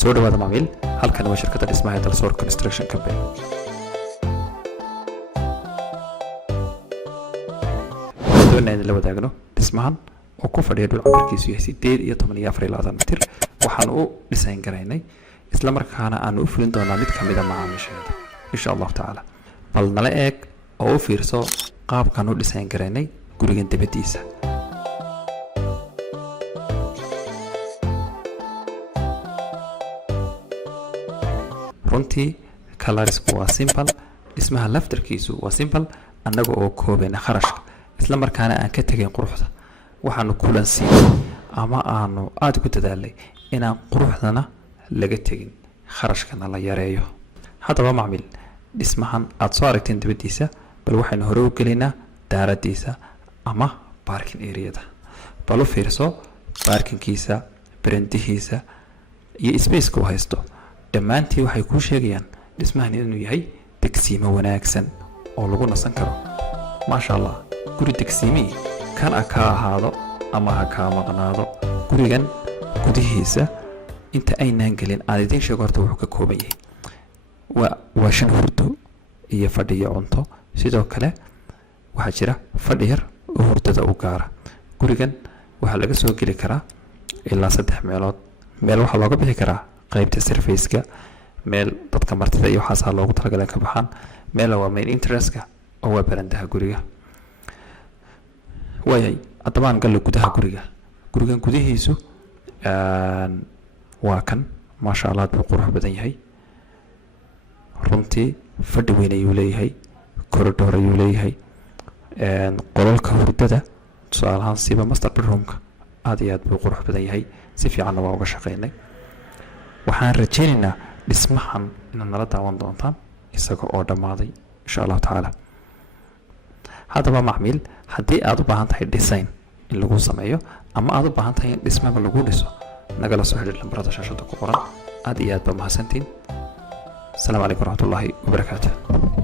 soo dhawaada macmiil, halkan waa shirkadda dhismaha Dalsoor Construction Company. doonayna la wadaagno dhismahan oo ku fadhiya dhul cabirkiisu yahay 8 mitir. waxaan u dhisayn garaynay isla markaana aan u fulin doonaa mid kamid ah macaamiisheeda insha Allah taala. bal nala eeg oo u fiirso qaabkan u dhisayn garaynay gurigan dibadiisa. runtii colorsku waa simple, dhismaha laftarkiisu waa simple, annaga oo koobayna kharashka isla markaana aan ka tagin quruxda. waxaanu kulansiinay ama aanu aad ku dadaalay inaan quruxdana laga tagin, kharashkana la yareeyo. haddaba macmiil, dhismahan aad soo aragteen dibadiisa, bal waxaynu hore u gelaynaa daaradiisa ama parking area-da. bal u fiirso parkingkiisa, barandihiisa iyo space-ka uu haysto. dhammaantii waxay kuu sheegayaan dhismahan inuu yahay degsiimo wanaagsan oo lagu nasan karo. maasha Allah, guri degsiimi kan ka ahaado ama ha ka maqnaado. gurigan gudihiisa inta aynaan gelin aan idin sheego horta wuxuu ka kooban yahay waa 5 hurdo iyo fadhi iyo cunto. sidoo kale waxaa jira fadhi yar oo hurdada u gaara. gurigan waxaa laga soo geli karaa ilaa 3 meelood. meel waxaa looga bixi karaa qaybta surface-ka, meel dadka martida iyo waxaas loogu talagalay ka baxaan, meel waa main interest-ka oo waa barandaha guriga. waayay adabaan gal gudaha guriga. gurigan gudihiisu waa kan maasha Allah buu qurux badan yahay. runtii fadhi weyn ayuu leeyahay, corridor ayuu leeyahay, qolalka hurdada tusaalahaan siba master bedroom-ka aad iyo aad buu qurux badan yahay. si fiican waa uga shaqeynay. waxaan rajaynaynaa dhismahan inaad nala daawan doontaan isaga oo dhammaaday insha Allah taala. haddaba macmiil, haddii aad u baahan tahay design in lagu sameeyo ama aad u baahan tahay in dhismaha lagu dhiso, nagala soo xiriir lambarada shaashada ku qoran. aad iyo aad ba mahadsantiin. السلام عليكم ورحمة الله وبركاته.